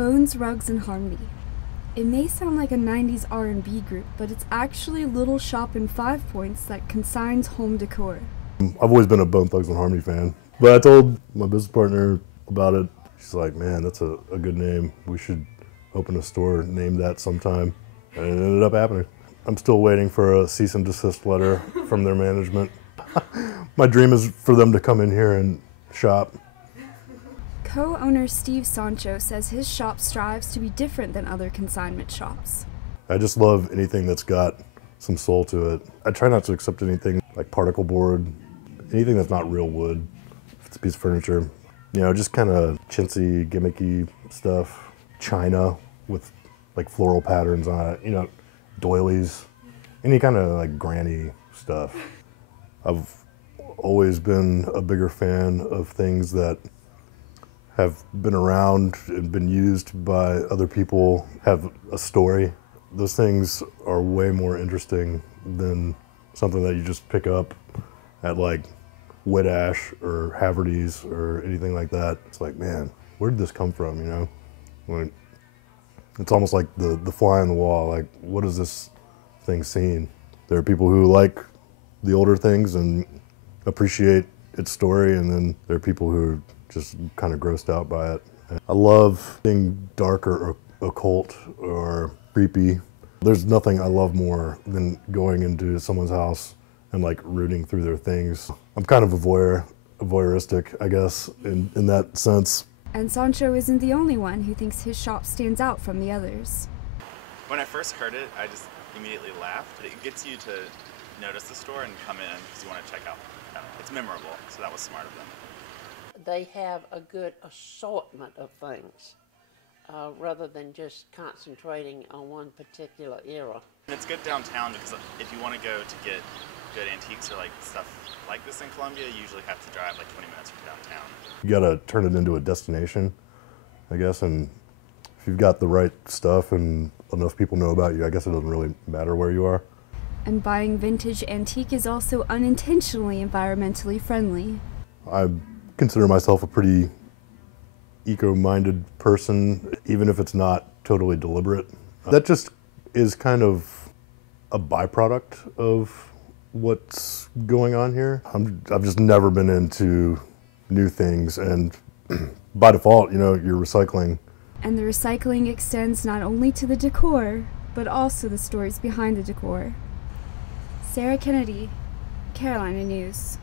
Bones, Rugs, and Harmony. It may sound like a 90s R&B group, but it's actually a little shop in 5 Points that consigns home decor. I've always been a Bone Thugs and Harmony fan, but I told my business partner about it. She's like, man, that's a good name. We should open a store named that sometime. And it ended up happening. I'm still waiting for a cease and desist letter from their management. My dream is for them to come in here and shop. Co-owner Steve Sancho says his shop strives to be different than other consignment shops. I just love anything that's got some soul to it. I try not to accept anything like particle board, anything that's not real wood. If it's a piece of furniture, you know, just kind of chintzy, gimmicky stuff. China with like floral patterns on it, you know, doilies, any kind of like granny stuff. I've always been a bigger fan of things that have been around and been used by other people, have a story. Those things are way more interesting than something that you just pick up at like Wet Ash or Haverty's or anything like that. It's like, man, where did this come from, you know? When it's almost like the fly on the wall, like, what has this thing seen? There are people who like the older things and appreciate its story, and then there are people who are just kind of grossed out by it. I love being dark or occult or creepy. There's nothing I love more than going into someone's house and like rooting through their things. I'm kind of voyeuristic, I guess, in that sense. And Sancho isn't the only one who thinks his shop stands out from the others. When I first heard it, I just immediately laughed. It gets you to notice the store and come in because you want to check out. It's memorable, so that was smart of them. They have a good assortment of things rather than just concentrating on one particular era. And it's good downtown because if you want to go to get good antiques or like stuff like this in Columbia, you usually have to drive like 20 minutes from downtown. You gotta turn it into a destination, I guess, and if you've got the right stuff and enough people know about you, I guess it doesn't really matter where you are. And buying vintage antique is also unintentionally environmentally friendly. I consider myself a pretty eco-minded person, even if it's not totally deliberate. That just is kind of a byproduct of what's going on here. I've just never been into new things, and by default, you know, you're recycling. And the recycling extends not only to the decor, but also the stories behind the decor. Sarah Kennedy, Carolina News.